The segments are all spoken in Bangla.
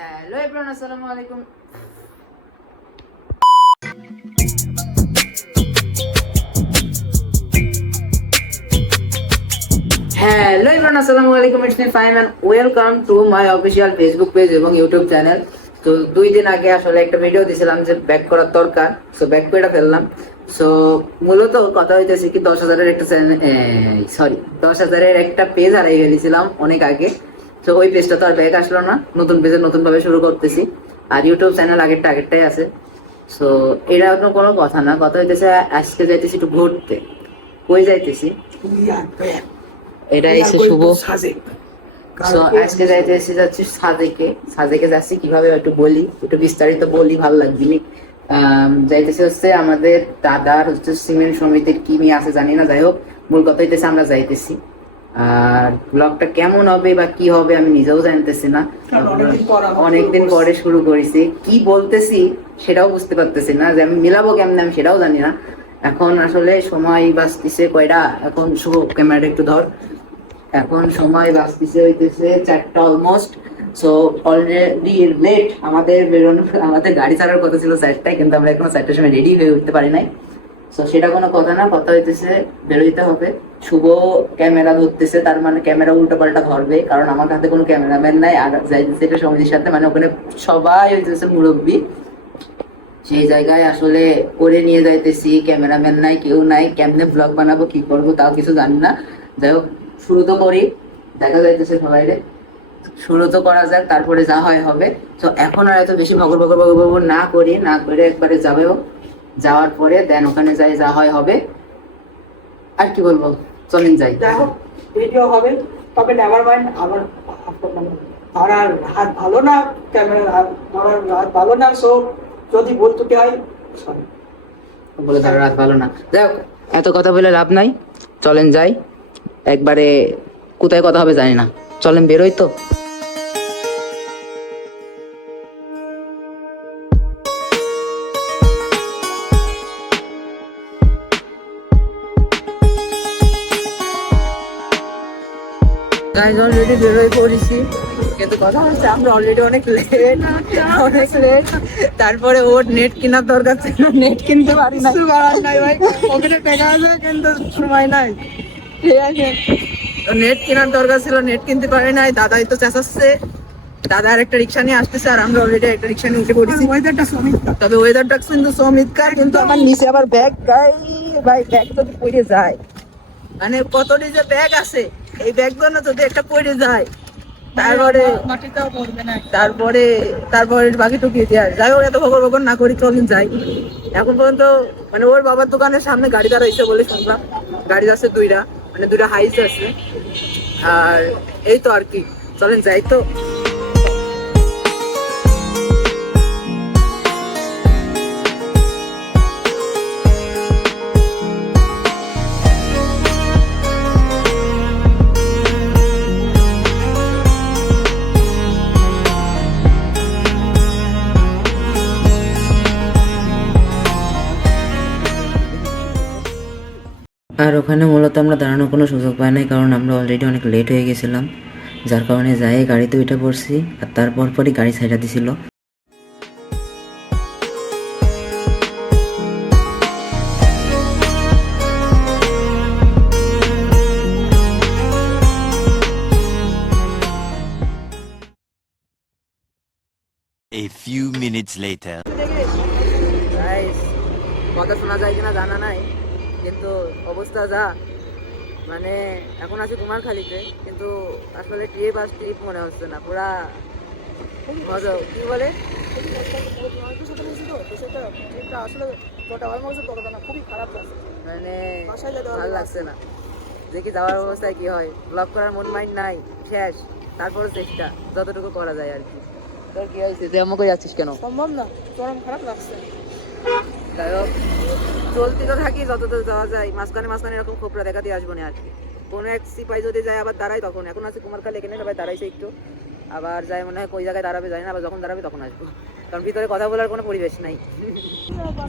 হ্যালো এভরিওয়ান, আসসালামু আলাইকুম। হ্যালো এভরিওয়ান, আসসালামু আলাইকুম। It's me Faim and welcome to my official Facebook page এবং ইউটিউব চ্যানেল। তো 2 দিন আগে আসলে একটা ভিডিও দিয়েছিলাম যে ব্যাক করার দরকার, সো ব্যাক করে ফেললাম। সো মূলত কথা হইতেছে কি 10,000-এর একটা সরি 10,000-এর একটা পেজ হারিয়ে গেছিলাম অনেক আগে। তো ওই পেজটা তো আর ব্যাক আসলো না, নতুন পেজে নতুন ভাবে শুরু করতেছি। আর ইউটিউব চ্যানেল আগেরটাই আছে। সো এটা কোনো কথা না, কথা হইতেছে আজকে যাইতেছি একটু ঘুরতে। কই যাইতেছি এটা এসে শুভ। সো আজকে যাচ্ছি সাজেকে যাচ্ছি, কিভাবে একটু বলি, একটু বিস্তারিত বলি, ভালো লাগবে। যাইতেছি হচ্ছে আমাদের দাদার হচ্ছে সিমেন্ট সমিতির কি নিয়ে আছে জানি না, যাই হোক মূল কথা হইতেছে আমরা যাইতেছি। আর ব্লগটা কেমন হবে বা কি হবে আমি নিজেও জানতেছি না, অনেকদিন পরে শুরু করেছি। কি বলতেছি সেটাও বুঝতে পারতেছি না, যে আমি মিলাবো কেমনে আমি সেটাও জানি না। এখন আসলে সময় বাঁচতেছে কয়টা, এখন শুভ ক্যামেরাটা একটু ধর। এখন সময় বাঁচতেছে হইতেছে 4টা অলমোস্ট। সো অলরেডি লেট আমাদের বেরোনো, আমাদের গাড়ি ছাড়ার কথা ছিল 4টায়, কিন্তু আমরা এখনো 4টার সময় রেডি হয়ে উঠতে পারি নাই। সো সেটা কোনো কথা না, কথা হইতেছে বেরোইতে হবে। শুভ ক্যামেরা ধরতেছে, তার মানে ক্যামেরা উল্টো পাল্টা ধরবে, কারণ আমার হাতে কোনো ক্যামেরাম্যান নাই। আর যাইতেছে এটা সমিতির সাথে, মানে ওখানে সবাই হইতেছে মুরব্বী। সেই জায়গায় আসলে করে নিয়ে যাইতেছি, ক্যামেরাম্যান নাই, কেউ নাই, কেমনে ব্লগ বানাবো কি করবো তাও কিছু জানি না। যাই হোক শুরু তো করি, দেখা যাইতেছে সবাই রে, শুরু তো করা যাক, তারপরে যা হয় হবে। তো এখন আর এত বেশি ভগর ভগর ভগর ভগর না করে একবারে যাবেও, যাওয়ার পরে দেন ওখানে যাই, যা হয় হবে। আর কি বলবো, চলেন যাই। যাই হোক ভিডিও হবে, তবে নেভার মাইন্ড। আমার ধরার হাত ভালো না, ক্যামেরা ধরার হাত ভালো না, সো যদি ভুল ত্রুটি হয় সরি। বলে ধরো রাত ভালো না, যাই হোক এত কথা বলে লাভ নাই, চলেন যাই একবারে। কোথায় কথা হবে জানি না, চলেন বেরোই তো। গাইজ অলরেডি বেরোয় পড়েছি, কিন্তু কথা হচ্ছে আমরা অলরেডি অনেক লেট। তারপরে ওর নেট কেনার দরকার ছিল, নেট কিনতে পারি না, নাই ভাই, পকেটে টাকা আছে কিন্তু সময় নাই। ঠিক আছে, নেট কেনার দরকার ছিল, নেট কিনতে পারি নাই। দাদাই তো চেঁচাচ্ছে, দাদা আর একটা রিক্সা নিয়ে আসতেছে, আর আমরা অলরেডি একটা রিক্সা নিয়ে উঠে পড়েছি। তবে ওয়েদারটা কিন্তু চমৎকার, কিন্তু আমার নিচে আবার ব্যাগ, ভাই ব্যাগ যদি পড়ে যায়, মানে কতটি যে ব্যাগ আছে, এই ব্যাগ গুলো যদি একটা পড়ে যায় তারপরে মাটিটাও পড়বে না, তারপরে বাকি টুকিয়ে দেওয়া। যাই হোক এত ভগর ভগর না করি, চলেন যাই। এখন পর্যন্ত মানে ওর বাবার দোকানের সামনে গাড়ি দাঁড়াইছে বলে শুনলাম, গাড়ি যাচ্ছে 2টা, মানে 2টা হাইস আছে। আর এই তো আর কি, চলেন যাই তো। আর ওখানে মূলত আমরা দাঁড়ানোর কোনো সুযোগ পাই নাই, কারণ আমরা অলরেডি অনেক লেট হয়ে গেছিলাম, যার কারণে যাই গাড়িতে উঠে পড়ছি। আর তারপর পরই গাড়ি ছাইড়া দিছিল। A few minutes later. কথা শোনা যায় কিনা জানা নাই, কিন্তু অবস্থা যা, মানে এখন আছি কুমারখালীতে, কিন্তু আসলে ট্রিপ মনে হচ্ছে না, পুরা মজা কি বলে মানে ভালো লাগছে না। দেখি যাওয়ার অবস্থায় কি হয়, ব্লগ করার মন মাইন্ড নাই, শেষ। তারপরে চেষ্টা যতটুকু করা যায় আর কি। তোর কি হয়েছে, তুই আমাকে যাচ্ছিস কেন? সম্ভব না, চরম খারাপ লাগছে। যাই হোক চলতে তো থাকি যতদূর যাওয়া যায়, মাঝখানে এরকম খোপরা দেখা দিয়ে আসবো না আর কি। কোনো এক সিপাই যদি যায় আবার দাঁড়াই, তখন এখন আছে কুমারখালী, এখানে সবাই দাঁড়াইছে একটু, আবার যাই মনে হয় কই জায়গায় দাঁড়াবে জানি না, আবার যখন দাঁড়াবে তখন আসবো, কারণ ভিতরে কথা বলার কোনো পরিবেশ নাই।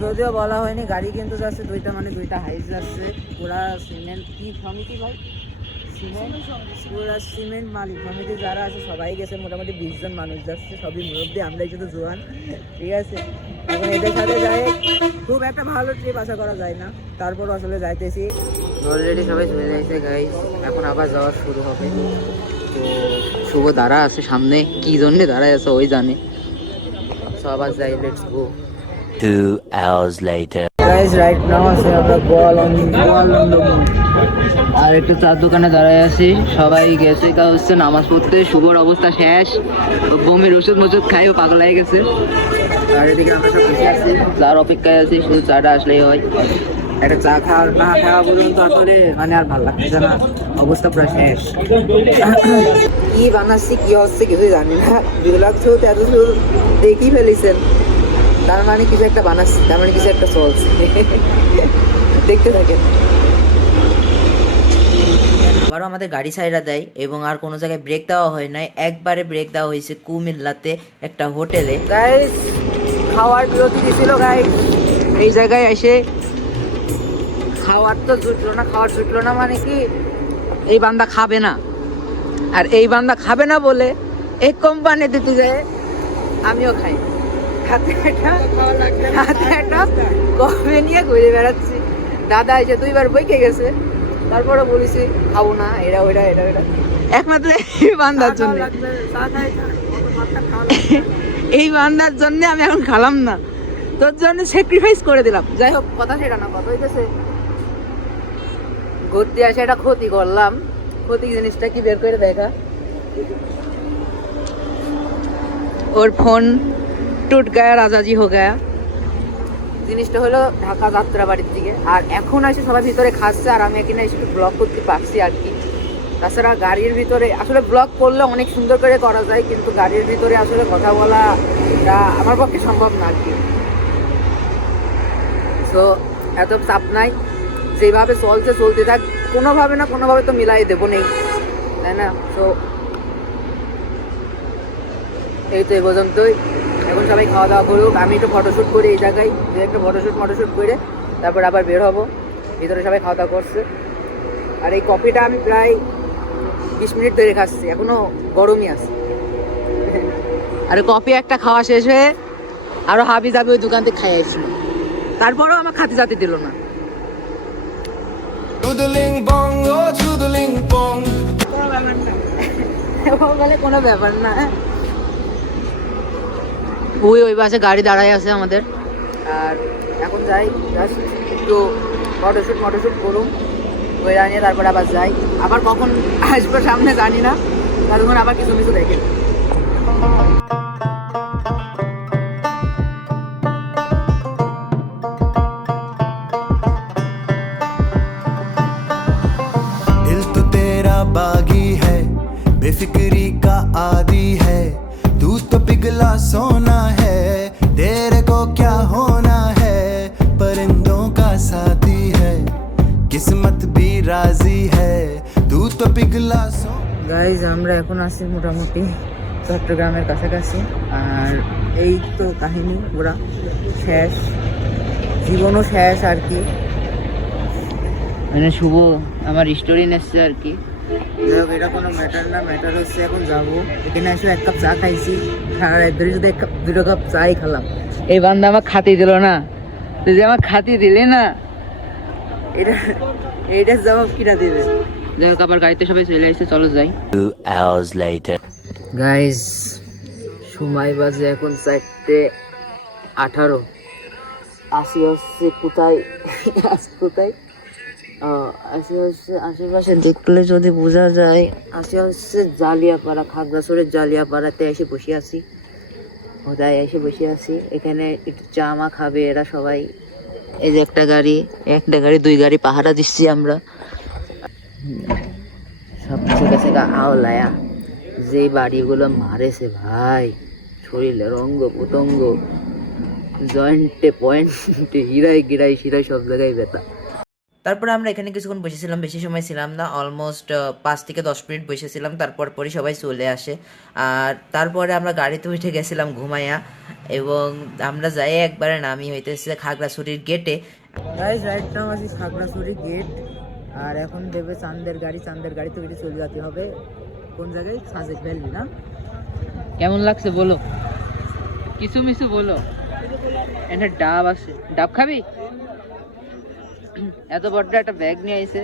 যদিও বলা হয়নি, গাড়ি কিন্তু যাচ্ছে 2টা, মানে 2টা হাইস যাচ্ছে, পুরা সিমেন্ট কি সমিতি ভাই, সিমেন্ট পুরা সিমেন্ট মালিক সমিতি যারা আছে সবাই গেছে, মোটামুটি 20 জন মানুষ যাচ্ছে, সবই মুরব্বী, আমরা শুধু জোয়ান, ঠিক আছে। এখন এদের সাথে যাই খুব একটা ভালো ট্রিপ আশা করা যায় না, তারপর আসলে যাইতেছি। অলরেডি সবাই চলে যাইছে গাইস, এখন আবার যাওয়া শুরু হবে। তো শুভ দাঁড়া আছে সামনে, কি জন্যে দাঁড়ায় আছে ওই জানে। সো আবার যাই, let's go. 2 hours later. Guys right now আছে আমরা গোয়ালন্দ আর একটু চার দোকানে দাঁড়ায় আছি, সবাই গেছে হচ্ছে নামাজ পড়তে। শুভর অবস্থা শেষ, বমির ওষুধ মজুদ খাই ও পাগল হয়ে গেছে। আর এদিকে আমরা সব বসে আছি, চার অপেক্ষায় আছি, শুধু চাটা আসলেই হয়। একটা চা খাওয়া না খাওয়া পর্যন্ত আসলে মানে আর ভালো লাগছে না, অবস্থা পুরো শেষ। কি বানাচ্ছি কি হচ্ছে কিছু জানি না, ব্লগ শুরুতে এত শুরু দেখেই ফেলেছেন, তার মানে কিছু একটা বানাচ্ছি, তার মানে কিছু একটা চলছে। দেখতে থাকেন। আবারও আমাদের গাড়ি সাইডা দেয় এবং আর কোনো জায়গায় ব্রেক দেওয়া হয় নাই, একবারে ব্রেক দেওয়া হয়েছে কুমিল্লাতে একটা হোটেলে। গাইস খাওয়ার বিরতি দিছিল গাইস, এই জায়গায় এসে খাওয়ার তো জুটলো না, খাওয়ার জুটলো না মানে কি এই বান্দা খাবে না, আর এই বান্দা খাবে না বলে এই কোম্পানি দিতে যায় আমিও খাই, হাতে একটা কফি নিয়ে ঘুরে বেড়াচ্ছি। দাদা এসে 2 বার বইকে গেছে, তারপরে বলেছি খাবো না, এটা ওইটা এটা ওইটা, একমাত্র এই বান্দার জন্য, এই বান্দার জন্য আমি এখন খালাম না, তোর জন্য স্যাক্রিফাইস করে দিলাম। যাই হোক, কথা সেটা না, কথা হইতেছে ঘুরতে আসে একটা ক্ষতি করলাম। ক্ষতি জিনিসটা কি বের করে দেখা, ওর ফোন টুট গায়া রাজাজি হো গায়া। জিনিসটা হলো ঢাকা যাত্রাবাড়ির দিকে, আর এখন আসে সবাই ভিতরে খাচ্ছে, আর আমি এখানে একটু ব্লগ করতে পারছি আর কি। তাছাড়া গাড়ির ভিতরে আসলে ব্লগ করলে অনেক সুন্দর করে করা যায়, কিন্তু গাড়ির ভিতরে আসলে কথা বলা এটা আমার পক্ষে সম্ভব না আর কি। তো এত চাপ নাই, যেভাবে চলছে চলতে থাক, কোনোভাবে না কোনোভাবে তো মিলাই দেবো নেই, তাই না? তো এই তো এই পর্যন্তই, এখন সবাই খাওয়া দাওয়া করুক, আমি একটু ফটোশ্যুট করি এই জায়গায়, একটু ফটোশ্যুট করে তারপর আবার বের হবো। ভিতরে সবাই খাওয়া দাওয়া করছে, আর এই কফিটা আমি প্রায় 20 মিনিট ধরে খাচ্ছি, এখনো গরমই আছে। আর কফি একটা খাওয়া শেষ হয়ে আরো হাবি যাবে ওই দোকান থেকে খাই আসছিল, তারপরেও আমার খাতে যাতে দিল না। বলে কোনো ব্যাপার না, ওই পাশে গাড়ি দাঁড়ায় আছে আমাদের। আর এখন যাই, জাস্ট একটু ফটোশ্যুট করুন, ওই নিয়ে তারপরে আবার যাই। আবার কখন আসবো সামনে জানি না, তখন আবার কিছু কিছু দেখে। दिल तो तेरा बागी है, बेफिक्री का आदी है, तू तो पिघला सोना है, तेरे को क्या होना है, परिंदों का साथी है, किस्मत भी राजी है, तू तो पिघला सोना। গাইজ আমরা এখন আছি মোটামুটি চট্টগ্রামের কাছাকাছি, আর এই তো কাহিনী পুরা শেষ, জীবনও শেষ আর কি। মানে শুভ আমার স্টোরি নেচ্ছে আর কি। যাই হোক, এটা কোনো ম্যাটার না, ম্যাটার হচ্ছে এখন যাবো, এখানে এসে 1 কাপ চা খাইছি, সারা রাত ধরে যদি 2 কাপ চাই খেলাম, এই বান্দা আমার খাতি দিল না, তুই যে আমার খাতি দিলে না, এটা জবাব কিনা দেবে। যাই হোক, আবার গাড়িতে সবাই চলে আসছে, চলো যাই। 2 hours later. গাইজ সময় বাজে এখন 4:18, আসি হচ্ছে কোথায়, কোথায় আসি হচ্ছে আশেপাশে দেখলে যদি বোঝা যায়, আসি হচ্ছে জালিয়াপাড়া, খাগড়াছড়ির জালিয়াপাড়াতে এসে বসে আছি, কোথায় এসে বসে আছি। এখানে একটু চা মা খাবে এরা সবাই। এই যে একটা গাড়ি 2 গাড়ি পাহারা দিচ্ছি আমরা। সব কাছে আওলায়া যে বাড়িগুলো মারেছে ভাই, শরীরে রঙ্গ প্রত্যঙ্গ, জয়েন্টে পয়েন্টে গিরাই শিরাই সব জায়গায় ব্যথা। তারপরে আমরা এখানে কিছুক্ষণ বসেছিলাম, বেশি সময় ছিলাম না, অলমোস্ট 5 থেকে 10 মিনিট বসেছিলাম, তারপর পরই সবাই চলে আসে। আর তারপরে আমরা গাড়িতে উঠে গেছিলাম ঘুমাইয়া, এবং আমরা যাই একবারে নামি হইতেছে খাগড়াছড়ির গেটে। গাইস রাইট নাও আছি খাগড়াছড়ি গেট, আর এখন দেবে চাঁদের গাড়ি তো বেরিয়ে চলে যেতে হবে কোন জায়গায়, সাজেক ভ্যালি না? কেমন লাগছে বলো, কিছু মিছু বলো। এটা ডাব আছে, ডাব খাবি? এত বড় একটা ব্যাগ নিয়ে আইছে,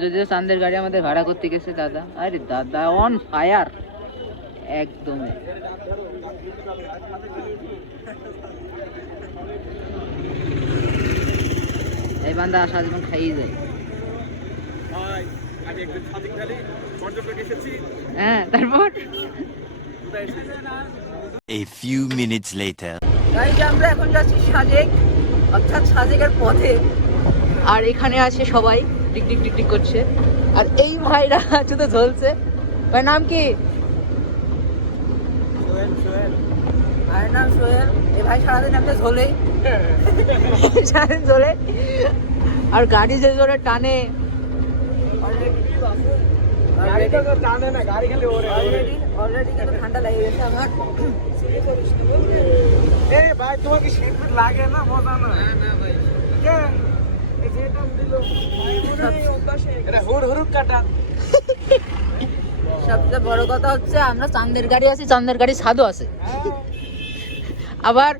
যদিও চাঁদের গাড়ি আমাদের ভাড়া করতে গেছে দাদা। আরে দাদা অন ফায়ার একদমই। এই বান্দা আসা জীবন খাইয়ে যায়। হ্যাঁ, তারপর A few minutes later. Guys আমরা এখন যাচ্ছি সাজেক, অর্থাৎ সাজেকের পথে। আর এখানে আছে সবাই টিক টিক টিক টিক করছে, আর এই ভাইরা শুধু ঝলছে। ভাই নাম কি? ভাইয়ের নাম সোহেল। এই ভাই সারাদিন আপনি ঝোলে, সারাদিন ঝোলে। আর গাড়ি যে জোরে টানে, অলরেডি কিন্তু ঠান্ডা লেগে গেছে আমার। ভাই তোমার কি শীত লাগে না? মজা না ভাই, সবচেয়ে বড় কথা হচ্ছে আমরা চাঁদের গাড়ি আছি, চাঁদের গাড়ি ছাদও আছে, আবার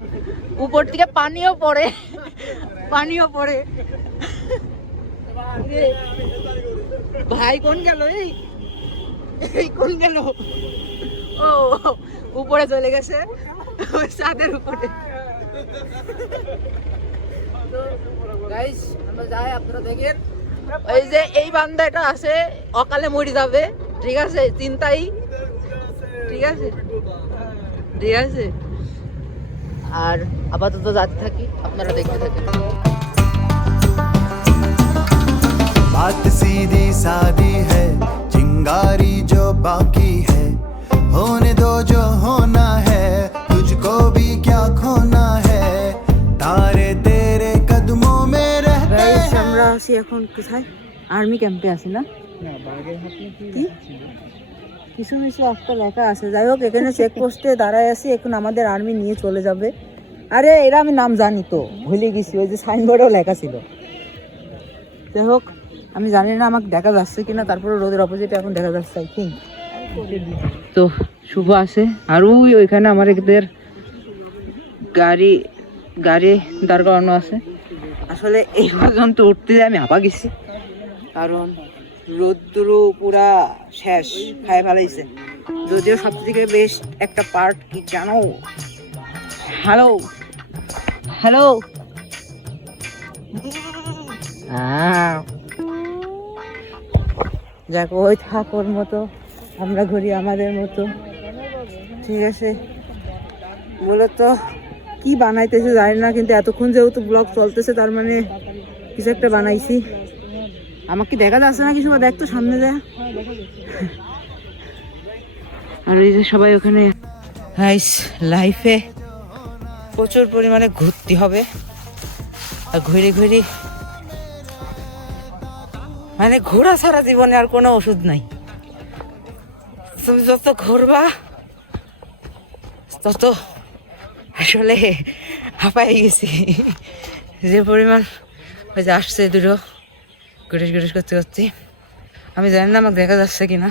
উপর থেকে পানিও পড়ে। ভাই কোন গেল? এই কোন গেল? ও উপরে চলে গেছে, ওই ছাদের উপরে। গাইস আমরা যাই, আপনারা দেখেন। ওই যে এই বান্দাটা আছে অকালে মরে যাবে, ঠিক আছে? চিন্তাই, ঠিক আছে, ঠিক আছে। আর আপাতত যাতে থাকি, আপনারা দেখতে থাকেন। बात सीधी सादी है, चिंगारी जो बाकी है, होने दो जो होना है, तुझको भी क्या खोना है, तारे तेरे कदमों में रहते हैं। আমরা আছি এখন কোথায়? আর্মি ক্যাম্পে আছি না? কি কিছু কিছু একটা লেখা আছে। যাই হোক, এখানে চেকপোস্টে দাঁড়ায় আছি, এখন আমাদের আর্মি নিয়ে চলে যাবে। আরে এরা আমি নাম জানি তো, ভুলে গেছি, ওই যে সাইনবোর্ডেও লেখা ছিল। যাই হোক, আমি জানি না আমাকে দেখা যাচ্ছে কিনা, তারপরে রোদের অপোজিটে এখন দেখা যাচ্ছে আই থিঙ্ক। তো শুভ আছে, আর ওইখানে আমার এদের গাড়ি দাঁড় করানো আছে। আসলে এই পর্যন্ত উঠতে আমি হাঁপা গেছি, কারণ রোদ্রু পুরা শেষ খাই ফেলাইছে। যদিও সব থেকে বেস্ট একটা পার্ট কি জানো? হ্যালো যাক, ওই থাকোর মতো আমরা ঘুরি আমাদের মতো, ঠিক আছে? মূলত কি বানাইতেছে জানি না, কিন্তু এতক্ষণ যেহেতু ব্লগ চলতেছে তার মানে কিছু একটা বানাইছি। আমাকে দেখা যাচ্ছে না কিছু, দেখতো সামনে যায়। আর এই যে সবাই ওখানে। লাইফে প্রচুর পরিমাণে ঘুরতে হবে, আর ঘুরে মানে ঘোরা ছাড়া জীবনে আর কোনো ওষুধ নাই। তুমি যত ঘুরবা তত আসলে হাঁপাই গেছি, যে পরিমাণ। ওই যে আসছে দুটো গুটিস করতে। আমি জানি না আমাকে দেখা যাচ্ছে কিনা।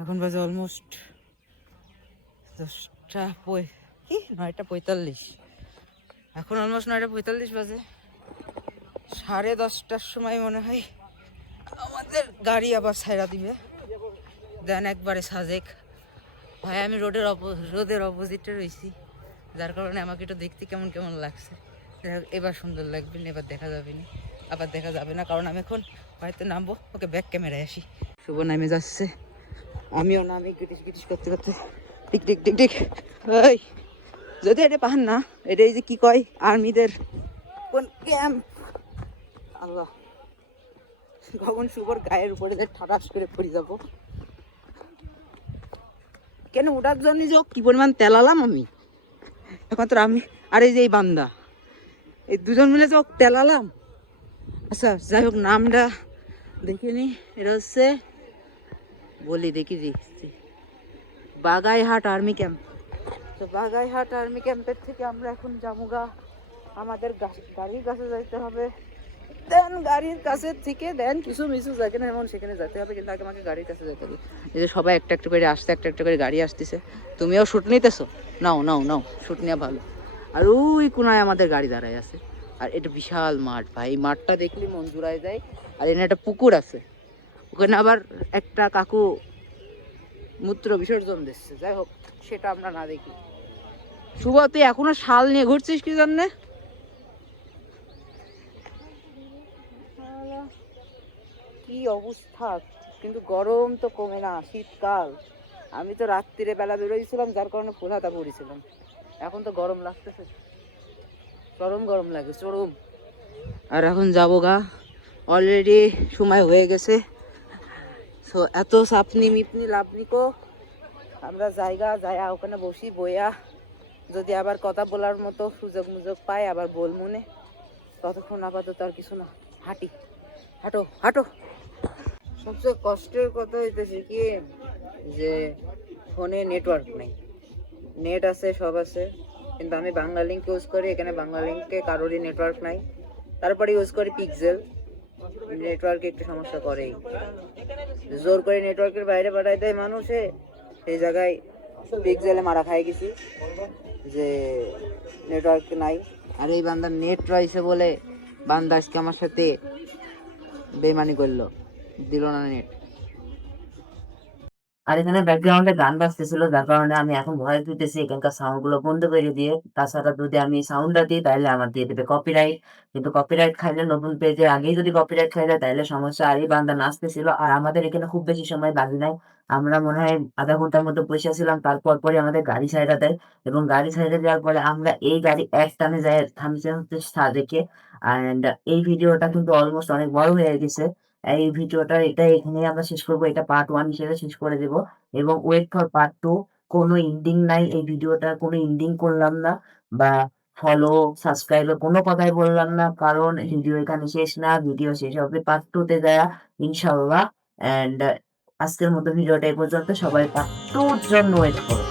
এখন বাজে অলমোস্ট 9:45। এখন অলমোস্ট 9:45 বাজে। 10:30টার সময় মনে হয় আমাদের গাড়ি আবার ছাইড়া দিবে, দেন একবারে সাজেক। ভাই আমি রোদের অপোজিটে রয়েছি, যার কারণে আমাকে একটু দেখতে কেমন লাগছে। এবার সুন্দর লাগবে না, এবার দেখা যাবে না, আবার দেখা যাবে না, কারণ আমি এখন হয়তো নামবো। ওকে ব্যাক ক্যামেরায় আসি। শুভ নামে যাচ্ছে, আমিও নামি গিটিস করতে টিক। ওই যদি এটা পাহান না, এটা এই যে কি কয় আর্মিদের কোন ক্যাম্প, আল্লাহ গগন শুভর গায়ের উপরে ঠাটাস করে পড়ে যাবো। কেন ওটার জন্য যে কি পরিমাণ তেলালাম আমি এখন। তো আমি আর এই যে এই বান্দা, এই দুজন মিলে যে তেলালাম। আচ্ছা যাই হোক, নামটা দেখিনি। এটা হচ্ছে বলি দেখি বাগাইহাট আর্মি ক্যাম্প। তো বাগাইহাট আর্মি ক্যাম্পের থেকে আমরা এখন জামুগা আমাদের গাড়ির কাছে যাইতে হবে, দেন গাড়ির কাছে থেকে দেন কিছু মিছু যেখানে এমন সেখানে যেতে হবে, কিন্তু আগে আমাকে গাড়ির কাছে যেতে হবে। এই যে সবাই একটা একটা করে আসতে, একটা একটা করে গাড়ি আসতেছে। তুমিও শুট নিতেছো? নাও নাও নাও, শুট নেওয়া ভালো। আর ওই কোনায় আমাদের গাড়ি দাঁড়ায় আছে। আর এটা বিশাল মাঠ ভাই, এই মাঠটা দেখলে মন জুড়ায় যায়। আর এখানে একটা পুকুর আছে, ওখানে আবার একটা কাকু মূত্র বিসর্জন দিচ্ছে। যাই হোক, সেটা আমরা না দেখি। শুভ, তুই এখনো শাল নিয়ে ঘুরছিস কি জন্যে? কি অবস্থা, কিন্তু গরম তো কমে না, শীতকাল। আমি তো রাত্রিরে বেলা বেরোইছিলাম, যার কারণে ফুল হাতা পরেছিলাম। এখন তো গরম লাগতেছে, চরম গরম লাগে, চরম। আর এখন যাবো গা, অলরেডি সময় হয়ে গেছে। তো এত সাপনি মিপনি লাভনিকো, আমরা জায়গা যায় ওখানে বসি বইয়া, যদি আবার কথা বলার মতো সুযোগ মুযোগ পাই আবার বল মনে। ততক্ষণ আপাতত আর কিছু না, হাঁটি, হাঁটো হাঁটো। সবচেয়ে কষ্টের কথা হইতেছে কি, যে ফোনে নেটওয়ার্ক নেই। নেট আছে, সব আছে, কিন্তু আমি বাংলা লিঙ্ক ইউজ করি, এখানে বাংলা লিঙ্কে কারোরই নেটওয়ার্ক নাই। তারপরে ইউজ করি পিক্সেল, নেটওয়ার্কে একটু সমস্যা করেই। জোর করে নেটওয়ার্কের বাইরে পাঠাই দেয় মানুষে, সেই জায়গায় পিক্সেলে মারা খাই গেছি যে নেটওয়ার্ক নাই। আর এই বান্দার নেট রয়েছে বলে বান্দা আজকে আমার সাথে বেমানি করলো, দিল না নেট। আর এখানে ব্যাকগ্রাউন্ডে গান বাজতেছিল, যার কারণে আমি এখন ভয়েস দিতেছি এখানকার সাউন্ড গুলো বন্ধ করে দিয়ে। তাছাড়া যদি আমি সাউন্ডটা দিই তাহলে আমার দিয়ে দেবে কপিরাইট, কিন্তু কপিরাইট খাইলে নতুন পেজে আগেই যদি কপিরাইট খাই যায় তাহলে সমস্যা। আর এই বান্দা নাচতেছিল, আর আমাদের এখানে খুব বেশি সময় বাকি নাই, আমরা মনে হয় আধা ঘন্টার মতো বসে ছিলাম। তারপর পরে আমাদের গাড়ি ছাইড়া দেয়, এবং গাড়ি ছাইড়া দেওয়ার পরে আমরা এই গাড়ি এক টানে যাই থামছে হচ্ছে সাদেকে। অ্যান্ড এই ভিডিওটা কিন্তু অলমোস্ট অনেক বড় হয়ে গেছে। এই ভিডিওটা এটা এখানেই আমরা শেষ করবো, এটা পার্ট 1 হিসেবে শেষ করে দেব, এবং ওয়েট ফর পার্ট 2। কোনো এন্ডিং নাই, এই ভিডিওটা কোনো এন্ডিং করলাম না, বা ফলো সাবস্ক্রাইব কোনো কথাই বললাম না, কারণ ভিডিও এখানে শেষ না, ভিডিও শেষ হবে পার্ট 2 তে যায় ইনশাআল্লাহ। অ্যান্ড আজকের মতো ভিডিওটা এই পর্যন্ত, সবাই পার্ট 2 এর জন্য ওয়েট করো।